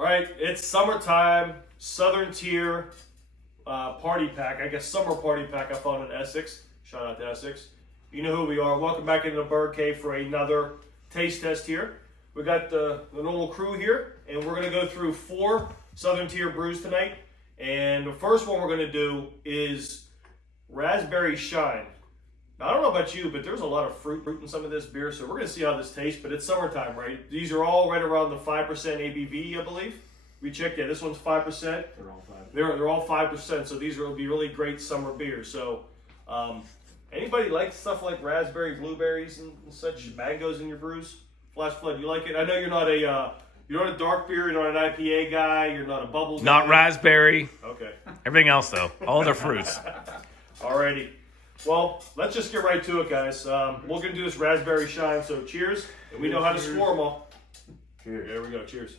All right, it's summertime, Southern Tier party pack. I guess summer party pack I found in Essex. Shout out to Essex. You know who we are. Welcome back into the Burgh Cave for another taste test here. We got the normal crew here, and we're going to go through 4 Southern Tier brews tonight. And the first one we're going to do is Raspberry Shine. Now, I don't know about you, but there's a lot of fruit in some of this beer, so we're going to see how this tastes, but it's summertime, right? These are all right around the 5% ABV, I believe. We checked, yeah, this one's 5%. They're all 5. They're all 5%, so these will be really great summer beers. So, anybody like stuff like raspberry, blueberries, and such, mangoes in your brews? Flash Flood, you like it? I know you're not a dark beer, you're not an IPA guy, you're not a bubble guy. Not raspberry. Okay. Everything else, though. All other fruits. Alrighty. Well, let's just get right to it, guys. We're going to do this Raspberry Shine, so cheers. And we know how to score them all. Cheers. There we go. Cheers.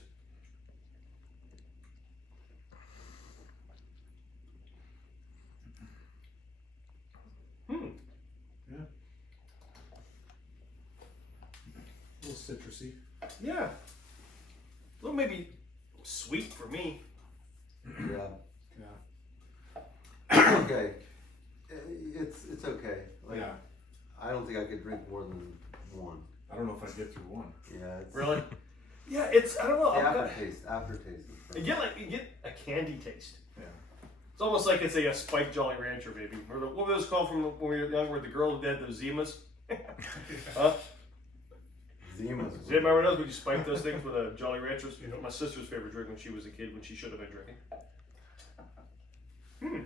Yeah. A little citrusy. Yeah. A little maybe sweet for me. Yeah. Yeah. Okay. It's okay. Like, Yeah. I don't think I could drink more than one. I don't know if I'd get through one. Yeah. It's, Really? Yeah, it's, I don't know. The I've got- aftertaste. you get a candy taste. Yeah. It's almost like it's a spiked Jolly Rancher, maybe. Or what was those called from when we were younger with the girl who did those Zimas? Huh? Zimas. Do you remember those when you spiked those things with a Jolly Ranchers? You know, my sister's favorite drink when she was a kid, when she should have been drinking.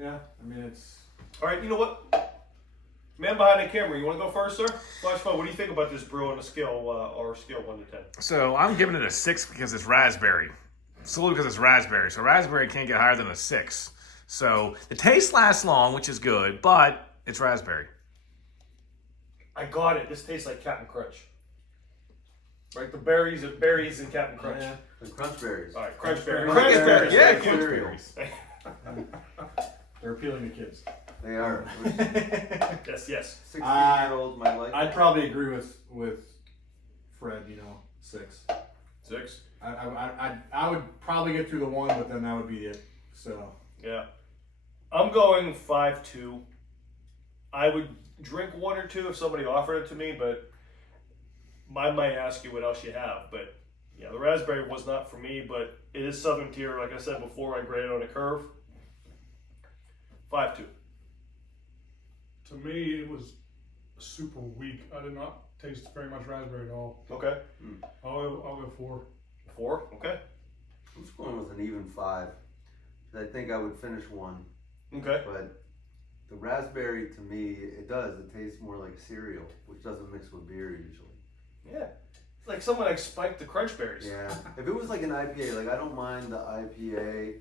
Yeah. I mean, it's. All right, you know what? Man behind the camera, you want to go first, sir? Flash Flood, what do you think about this brew on a scale, or scale 1 to 10? So I'm giving it a 6 because it's raspberry. Solely because it's raspberry. So raspberry can't get higher than a 6. So the taste lasts long, which is good, but it's raspberry. I got it. This tastes like Captain Crunch. Right, the berries in Captain Crunch. Yeah. The crunch berries. All right, Crunch berries. Crunch Crunch berries. Yeah, Thank you. crunch berries. They're appealing to kids. They are. Yes, yes. 16-year-olds might like. I'd probably agree with Fred. 6. 6. I would probably get through the 1, but then that would be it. So. Yeah. I'm going 5.2. I would drink 1 or 2 if somebody offered it to me, but I might ask you what else you have. But yeah, the raspberry was not for me, but it is Southern Tier. Like I said before, I graded on a curve. 5.2. To me, it was super weak. I did not taste very much raspberry at all. Okay. I'll go 4. 4. Okay. I'm going with an even 5. I think I would finish 1, Okay. but the raspberry to me, it does. It tastes more like cereal, which doesn't mix with beer usually. Yeah. It's like someone like spiked the crunch berries. Yeah. If it was like an IPA, like I don't mind the IPA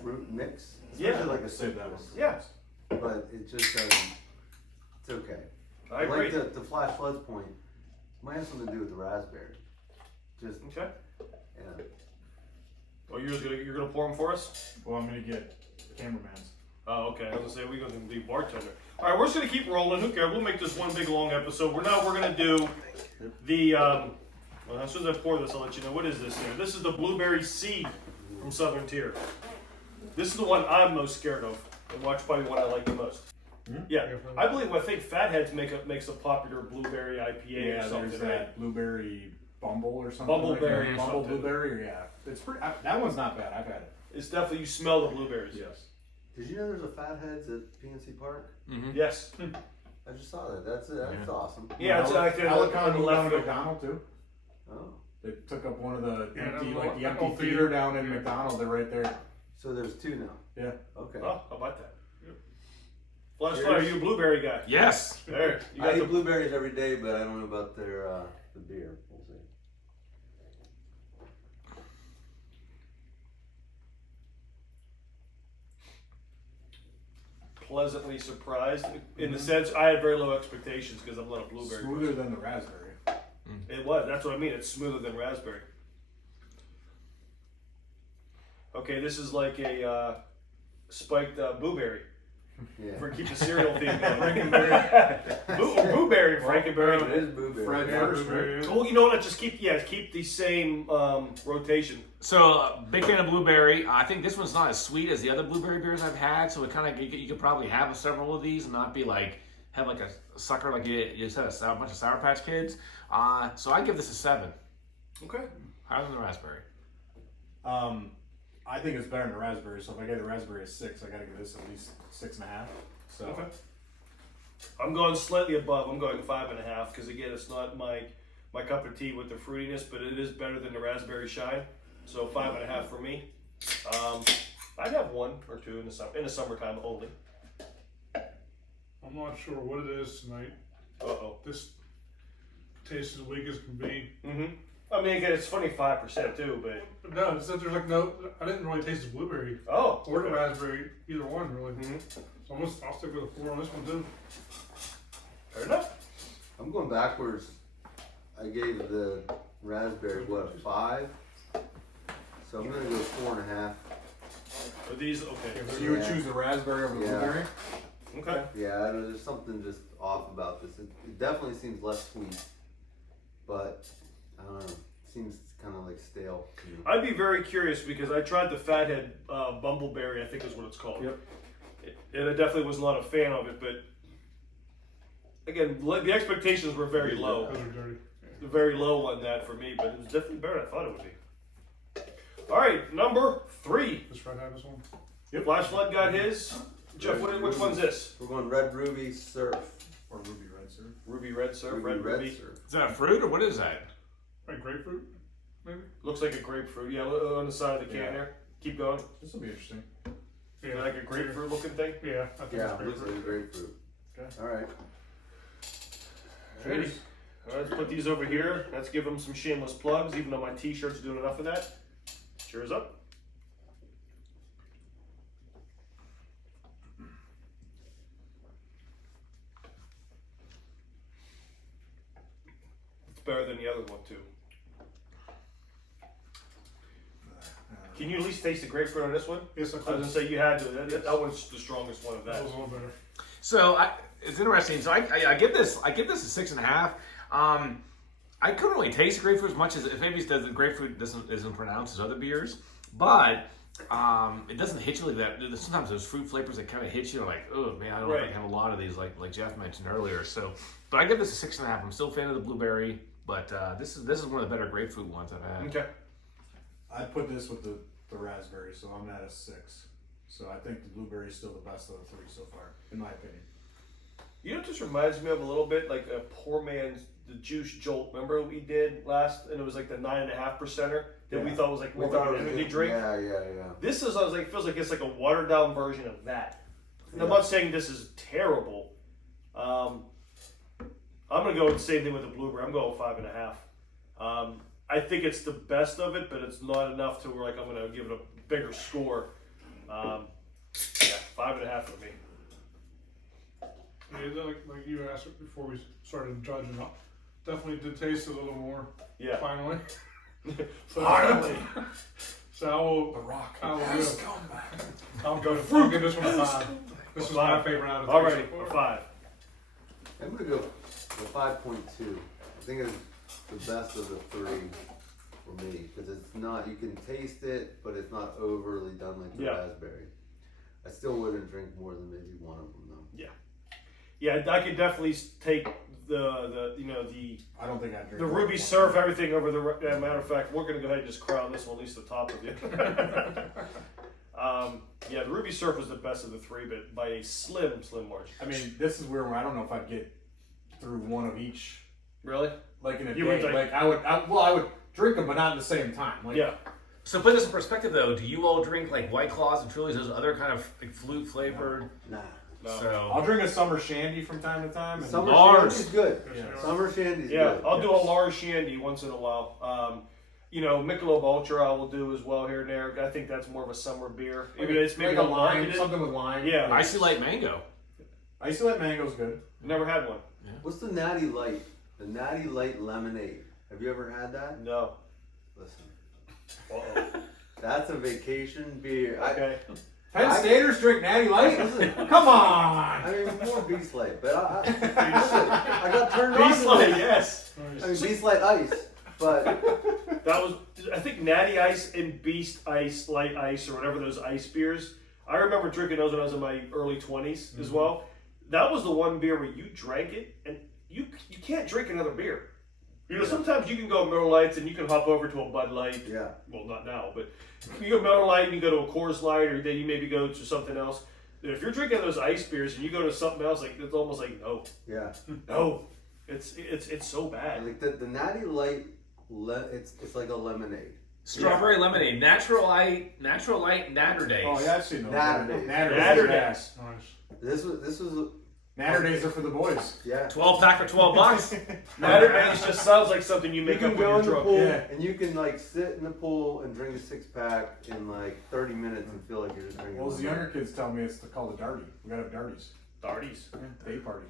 fruit mix. Yeah. Especially like a Save that citrus. one. Yeah. But it just doesn't. It's okay. I agree. like the Flash Flood's point. It might have something to do with the raspberry. Just Okay. yeah. Well, you're gonna pour them for us? Well, I'm gonna get cameraman's. Oh, okay. I was gonna say we gonna be bartender. All right, we're just gonna keep rolling. Who cares? We'll make this one big long episode. We're gonna do the. Well, as soon as I pour this, I'll let you know. What is this here? This is the blueberry seed from Southern Tier. This is the one I'm most scared of, and watch probably the one I like the most. Yeah, I think Fatheads makes a popular blueberry IPA or Yeah, something. there's right? that blueberry bumble or something. Bumbleberry or Bumble something. blueberry, or yeah. It's pretty. That one's not bad. I've had it. It's definitely, you smell the blueberries. Yes. Did you know there's a Fatheads at PNC Park? Yes. I just saw that. That's awesome. Yeah, it's like Alacon on the moved down left. to McDonald too. Oh, They took up one of the Yeah, empty, that like the little empty theater. theater down in McDonald. They're right there. so there's 2 now. Yeah. Okay. Oh, how about that? Flash Flood, are you a blueberry guy? Yes. There. You I got eat the blueberries every day, but I don't know about their the beer. We'll see. pleasantly surprised in the sense I had very low expectations because I'm not a blueberry Smoother person. than the raspberry. It was. That's what I mean. It's smoother than raspberry. Okay, this is like a spiked blueberry. Yeah. For keep the cereal theme going. blueberry, Frankenberry. It is blueberry. Fred Yeah, first, blueberry, yeah. Well, you know what? Just keep the same rotation. So, big fan of blueberry. I think this one's not as sweet as the other blueberry beers I've had. So it kind of you could probably have several of these and not be like have like a sucker like you said a bunch of Sour Patch Kids. So I give this a 7, Okay. higher than the raspberry. I think it's better than the raspberry, so if I get the raspberry a 6, I gotta give this at least 6.5. So Okay. I'm going slightly above. I'm going 5.5 because again, it's not my cup of tea with the fruitiness, but it is better than the raspberry shine. So 5.5 for me. I'd have 1 or 2 in the summertime only. I'm not sure what it is tonight. Uh-oh. This tastes as weak as can be. Mm-hmm. I mean, again, it's 25% too, but But no, it's that there's like no. I didn't really taste the blueberry oh, or the okay. raspberry, either one really. Mhm. So I'll stick with a 4 on this one too. Fair enough. I'm going backwards. I gave the raspberry, what, a 5? So I'm gonna go 4.5. Are these okay? so you would Yeah. choose the raspberry over the Yeah. blueberry? Okay. Yeah, I don't know, there's something just off about this. It definitely seems less sweet, but I don't know. It seems kind of like stale to me. I'd be very curious because I tried the Fathead Bumbleberry, I think is what it's called. Yep. And I definitely was not a fan of it, but again, the expectations were very low. Those are dirty. Very low on that for me, but it was definitely better than I thought it would be. All right, number 3. Just try to have this one. Flash Flood got his. Jeff, which one's this? We're going Red Ruby Surf. Or ruby red, sir? Ruby Red Surf, Ruby Red Ruby. Surf. Is that a fruit or what is that? Like grapefruit, maybe. Looks like a grapefruit. Yeah, on the side of the can Yeah. there. Keep going. This will be interesting. Yeah, Like a grapefruit looking thing. Yeah, I think Yeah, it's looks like a grapefruit. grapefruit. Okay. Alright. Ready? All right, let's put these over here. Let's give them some shameless plugs, even though my t-shirt's doing enough of that. Cheers up. It's better than the other one, too. Can you at least taste the grapefruit on this one? Yes, I I was could. going to say you had to. That one's the strongest one of That that. was a little better. So it's interesting. So I give this a 6.5. I couldn't really taste the grapefruit as much as if maybe the grapefruit isn't pronounced as other beers, but it doesn't hit you like that. Sometimes those fruit flavors that kind of hit you like, oh man, I don't Right. think I have a lot of these like Jeff mentioned earlier. So, but I give this a 6.5. I'm still a fan of the blueberry, but this is one of the better grapefruit ones I've had. Okay. I'd put this with the raspberry, so I'm at a 6. So I think the blueberry is still the best of the 3 so far, in my opinion. You know what this reminds me of a little bit? Like a poor man's the Juice Jolt. Remember what we did last? And it was like the 9.5%er that we Yeah. thought was like more We thought of it an was energy good. drink. Yeah. This is, I was like, feels like it's like a watered down version of that. And I'm Yeah. not saying this is terrible. I'm gonna go with the same thing with the blueberry. I'm going 5.5. I think it's the best of it, but it's not enough to where like I'm gonna give it a bigger score. Yeah, 5.5 for me. Yeah, like you asked it before we started judging up. Definitely did taste a little more. Yeah. Finally. Finally. So I will. The Rock I will has do. come back. I'll give this one a 5. This is my favorite out of the All three right, so a far. 5. I'm gonna go with 5.2. I think it's the best of the 3 for me because it's not. You can taste it, but it's not overly done like the Yeah. raspberry. I still wouldn't drink more than maybe one of them though. Yeah, I could definitely take the I don't think I'd drink the more Ruby than Surf, one. everything over the. Matter of fact, we're gonna go ahead and just crown this one, at least the top of it. Yeah, the Ruby Surf was the best of the 3, but by a slim margin. I mean, this is where I don't know if I'd get through one of each, Really? like in a You day. would Like I would drink them, but not at the same time. Like, Yeah. So put this in perspective though, do you all drink like White Claws and Trulies, those other kind of like flute flavored? Nah. No. So I'll drink a summer shandy from time to time. And Summer Lars. shandy's good. Yeah. Summer shandy's Yeah, good. I'll do a large shandy once in a while. Michelob Ultra I will do as well here and there. I think that's more of a summer beer. Like, Even it's maybe like a not lime, marketed. something with lime. Yeah. Icy Light Mango. I used to let mango's good. Never had one. What's the Natty Light? The Natty Light Lemonade. Have you ever had that? No. Listen, Uh-oh. that's a vacation beer. Okay. Penn Staters drink Natty Light? Listen, Come on! I mean, more Beast Light, but I got mean, Beast Light Ice, but That was, I think, Natty Ice and Beast Ice, Light Ice, or whatever those ice beers. I remember drinking those when I was in my early 20s as well. That was the one beer where you drank it and you can't drink another beer. You know, sometimes you can go Miller Lights and you can hop over to a Bud Light. yeah, Well, not now, but you go Miller Light and you go to a Coors Light, or then you maybe go to something else. If you're drinking those ice beers and you go to something else, like it's almost like yeah. no, it's so bad. Like the Natty Light, it's like a lemonade. Strawberry lemonade, natural light, Natter Days. Oh yeah, I've seen those. Natter Days. Natter Days. Days. This was Natter Days are for the boys. yeah. 12 pack for $12. Natter Days just sounds like something you You make can up when go you're in the drunk. pool Yeah. and you can like sit in the pool and drink a 6-pack in like 30 minutes and feel like you're just drinking. Well, as the lemonade. younger kids tell me, it's called a darty. We got to have darties. Darties. Day party.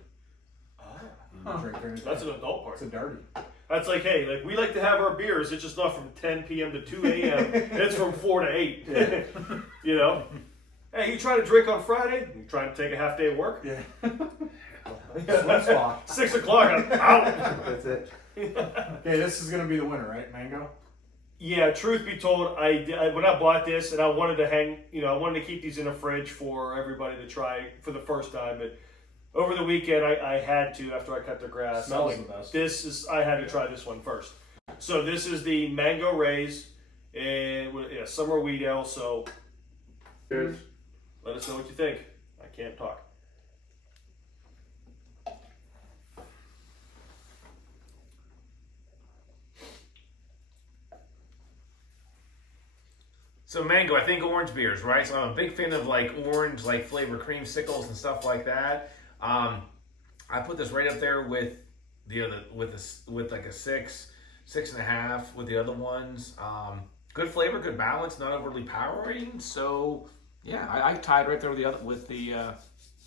Ah, Drink during the that's day. an adult It's party. a darty. That's like, hey, like we like to have our beers. It's just not from 10 p.m. to 2 a.m. It's from 4 to 8. You know? Hey, you trying to drink on Friday? You trying to take a half day of work? Yeah. Swim spot. 6 o'clock, I'm out. That's it. Okay, this is gonna be the winner, right? Mango. Yeah, truth be told, when I bought this and I wanted to I wanted to keep these in the fridge for everybody to try for the first time, but over the weekend I had to, after I cut the grass. Smells I was the best. I had to try this one first. So this is the Mango Rays and summer wheat ale. So Cheers. let us know what you think. I can't talk. So mango, I think orange beers, right? So I'm a big fan of like orange, like flavor creamsicles and stuff like that. I put this right up there with the other, with like a 6.5 with the other ones. Good flavor, good balance, not overly powering. So yeah, I tied right there with the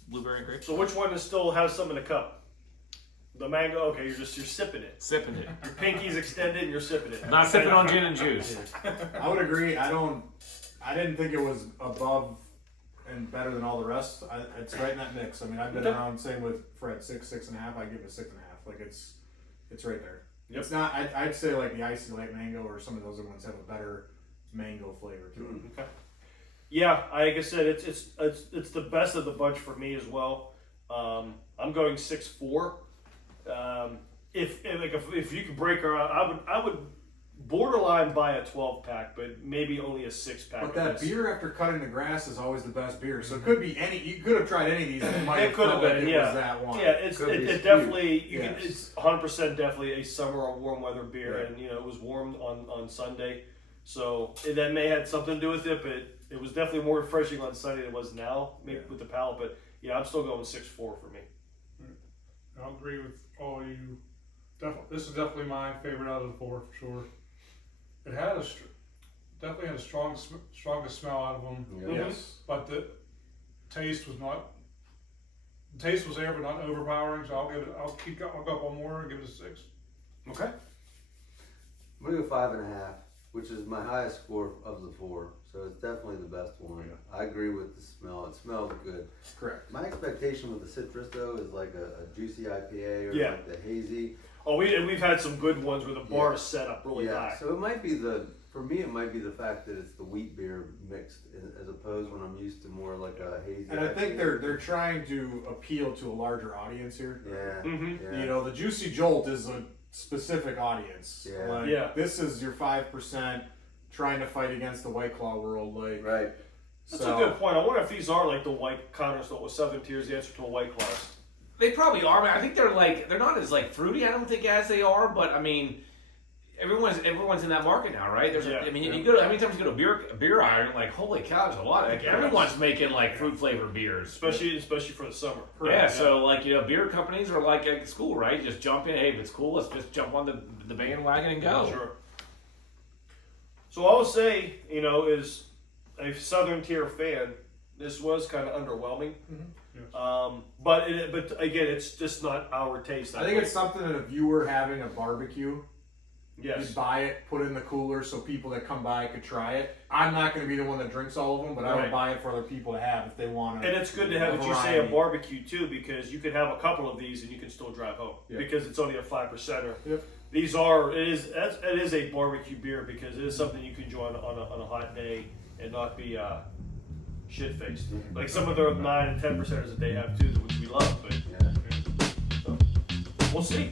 blueberry and grape. So which one still has some in the cup? The mango. Okay, you're sipping it. Sipping it, Your pinky's extended and you're sipping it. not sipping on gin and juice. I would agree. I didn't think it was above and better than all the rest. It's right in that mix. I mean, I've been Okay. around, same with Fred, 6.5. I give it a 6.5. Like it's right there. Yep. It's not. I'd say like the icy light mango or some of those other ones have a better mango flavor to them. Okay. Yeah, like I said, it's the best of the bunch for me as well. I'm going 6.4. If you could break her out, I would borderline buy a 12-pack, but maybe only a 6-pack. But that beer after cutting the grass is always the best beer. So it could be any. You could have tried any of these. And it might It have could have felt like been, it yeah. was that one. Yeah, Could be it definitely Yes. it's 100% definitely a summer or warm weather beer, Right. and it was warm on Sunday, so that may have something to do with it, but it was definitely more refreshing on Sunday than it was now, maybe with the palate. But yeah, I'm still going 6.4 for me. I'll agree with all you. This is definitely my favorite out of the four for sure. It had definitely had a strongest smell out of them, Yeah. Yes. but the taste was not. The taste was there, but not overpowering. So I'll go up one more and give it a 6. Okay. I'm gonna go 5.5, which is my highest score of the 4. So it's definitely the best one. Yeah. I agree with the smell. It smells good. Correct. My expectation with the citrus though is like a juicy IPA or Yeah. like the hazy. Oh, we've had some good ones where the bar Yeah. is set up really high. So it might be for me it might be the fact that it's the wheat beer mixed as opposed when I'm used to more like a hazy. And I think IPA. they're trying to appeal to a larger audience here. Yeah. Mhm. Yeah. You know, the Juicy Jolt is a specific audience. Yeah. Like, Yeah. This is your 5% trying to fight against the White Claw world. Like, Right. That's a good point. I wonder if these are like the white counters with Southern Tier's the answer to a White Claws. They probably are. I think they're not as like fruity. I don't think as they are, but I mean, everyone's in that market now, right? Yeah. You go to how many times you go to a beer aisle, and like holy cow, there's a lot. Like everyone's making like fruit flavored beers, Especially for the summer. Yeah, so like beer companies are like at school, right? Just jump in. Hey, if it's cool, let's just jump on the bandwagon and go. Sure. So I would say, is a Southern Tier fan, this was kind of underwhelming. Yes. But again, it's just not our taste. I think it's something that if you were having a barbecue Yes. You'd buy it, put it in the cooler so people that come by could try it. I'm not going to be the one that drinks all of them, but I Right. would buy it for other people to have if they want to. And it's good to have what you say a barbecue too, because you could have a couple of these and you can still drive home Yep. because it's only a 5%er. Yep. These are it is a barbecue beer because it is something you can enjoy on a hot day and not be shit faced. Like some of the 9 and 10%ers that they have too, which we love, but Yeah. so, we'll see.